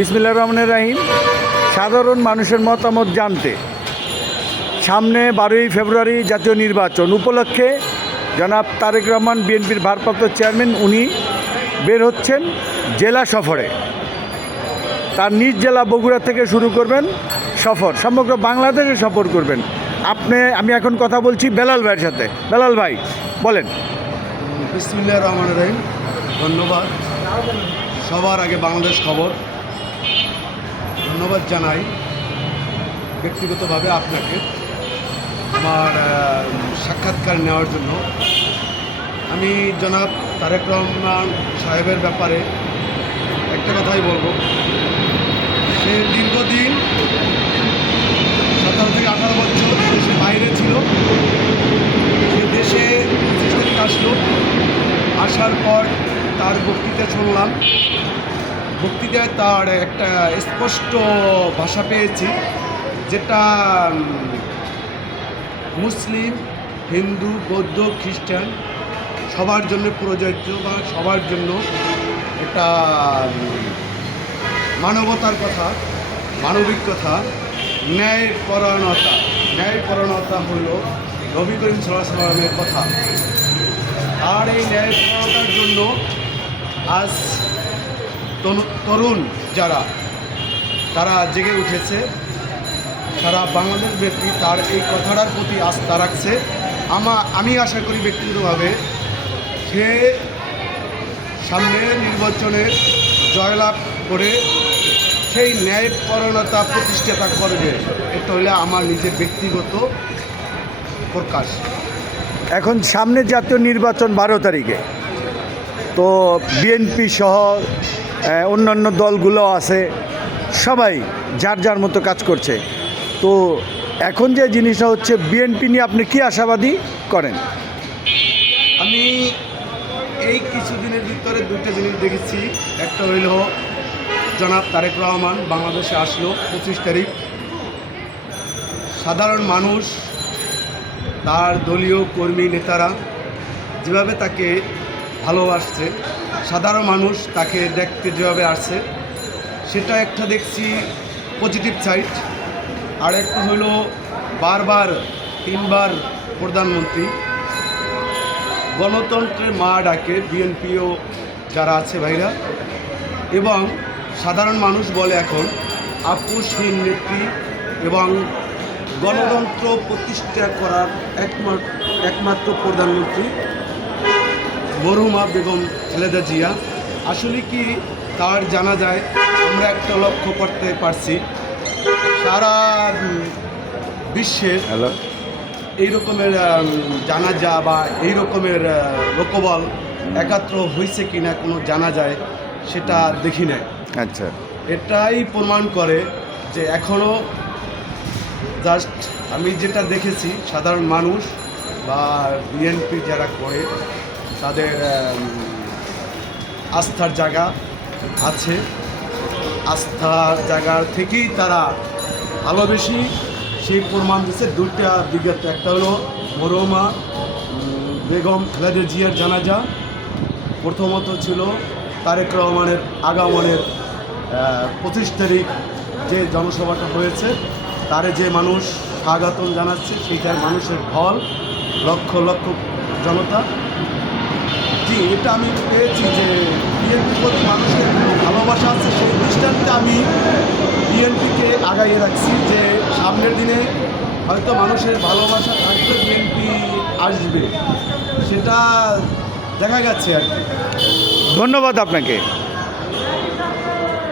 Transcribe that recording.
বিসমিল্লাহির রহমানির রহিম। সাধারণ মানুষের মতামত জানতে সামনে 12ই ফেব্রুয়ারি জাতীয় নির্বাচন উপলক্ষে জনাব তারেক রহমান বিএনপির ভারপ্রাপ্ত চেয়ারম্যান উনি বের হচ্ছেন জেলা সফরে। তার নিজ জেলা বগুড়া থেকে শুরু করবেন সফর, সমগ্র বাংলাদেশে সফর করবেন। আমি এখন কথা বলছি বেলাল ভাইয়ের সাথে। বেলাল ভাই বলেন। বিসমিল্লাহির রহমানির রহিম। ধন্যবাদ। সবার আগে বাংলাদেশ খবর ধন্যবাদ জানাই ব্যক্তিগতভাবে আপনাকে আমার সাক্ষাৎকার নেওয়ার জন্য। আমি জনাব তারেক রহমান সাহেবের ব্যাপারে একটা কথাই বলবো, সে দীর্ঘদিন 17 থেকে 18 বছর দেশের বাইরে ছিল। সে দেশে 25 তারিখ আসলো। আসার পর তার বক্তৃতা শুনলাম। বক্তৃতায় তার একটা স্পষ্ট ভাষা পেয়েছি, যেটা মুসলিম, হিন্দু, বৌদ্ধ, খ্রিস্টান সবার জন্য প্রযোজ্য বা সবার জন্য একটা মানবতার কথা, মানবিক কথা, ন্যায়পরায়ণতা। ন্যায়পরায়ণতা হল নবী করিম সাল্লাল্লাহু আলাইহি ওয়াসাল্লামের কথা। আর এই ন্যায়পরায়ণতার জন্য আজ তরুণ যারা তারা জেগে উঠেছে। সারা বাংলাদেশ ব্যক্তি তার এই কথাটার প্রতি আস্থা রাখছে। আমি আশা করি ব্যক্তিগতভাবে সে সামনের নির্বাচনে জয়লাভ করে সেই ন্যায়পরায়ণতা প্রতিষ্ঠাতা করবে। এটা হলে আমার নিজের ব্যক্তিগত প্রকাশ। এখন সামনে জাতীয় নির্বাচন 12 তারিখে, তো বিএনপি সহ অন্যান্য দলগুলো আছে, সবাই যার যার মতো কাজ করছে। তো এখন যে জিনিসটা হচ্ছে, বিএনপি নিয়ে আপনি কি আশাবাদী করেন? আমি এই কিছুদিনের ভিতরে দুইটা জিনিস দেখেছি। একটা হইল জনাব তারেক রহমান বাংলাদেশে আসলো 25 তারিখ। সাধারণ মানুষ, তার দলীয় কর্মী নেতারা যেভাবে তাকে ভালোবাসছে, সাধারণ মানুষ তাকে দেখতে যেভাবে আসছে, সেটা একটা দেখছি পজিটিভ সাইড। আর একটা হলো বারবার 3 বার প্রধানমন্ত্রী, গণতন্ত্রের মা ডাকে বিএনপিও যারা আছে ভাইরা, এবং সাধারণ মানুষ বলে এখন আপোষহীন নেত্রী এবং গণতন্ত্র প্রতিষ্ঠা করার একমাত্র প্রধানমন্ত্রী মরহুমা বেগম খালেদা জিয়া। আসলে কি তার জানা যায়, আমরা একটা লক্ষ্য করতে পারছি সারা বিশ্বের এই রকমের জানাজা বা এই রকমের লোকবল একাত্র হয়েছে কিনা কোনো জানা যায় সেটা দেখি নাই। আচ্ছা, এটাই প্রমাণ করে যে এখনও জাস্ট আমি যেটা দেখেছি, সাধারণ মানুষ বা বিএনপি যারা করে তাদের আস্থার জায়গা আছে। আস্থার জায়গা থেকেই তারা ভালোবেসি সেই প্রমাণ দিচ্ছে। দুইটা বিগত, একটা হলো মরহুমা বেগম খালেদা জিয়ার জানাজা, প্রথমত ছিল তারেক রহমানের আগমনের 25 তারিখ যে জনসভাটা হয়েছে, তারে যে মানুষ স্বাগতম জানাচ্ছে, সেইটার মানুষের ঢল, লক্ষ লক্ষ জনতা। জি, এটা আমি পেয়েছি যে বিএনপির প্রতি মানুষের ভালোবাসা আছে। সেই দৃষ্টান্তে আমি বিএনপিকে আগাইয়ে রাখছি যে সামনের দিনে হয়তো মানুষের ভালোবাসা থাকলে বিএনপি আসবে, সেটা দেখা গেছে আর কি। ধন্যবাদ আপনাকে।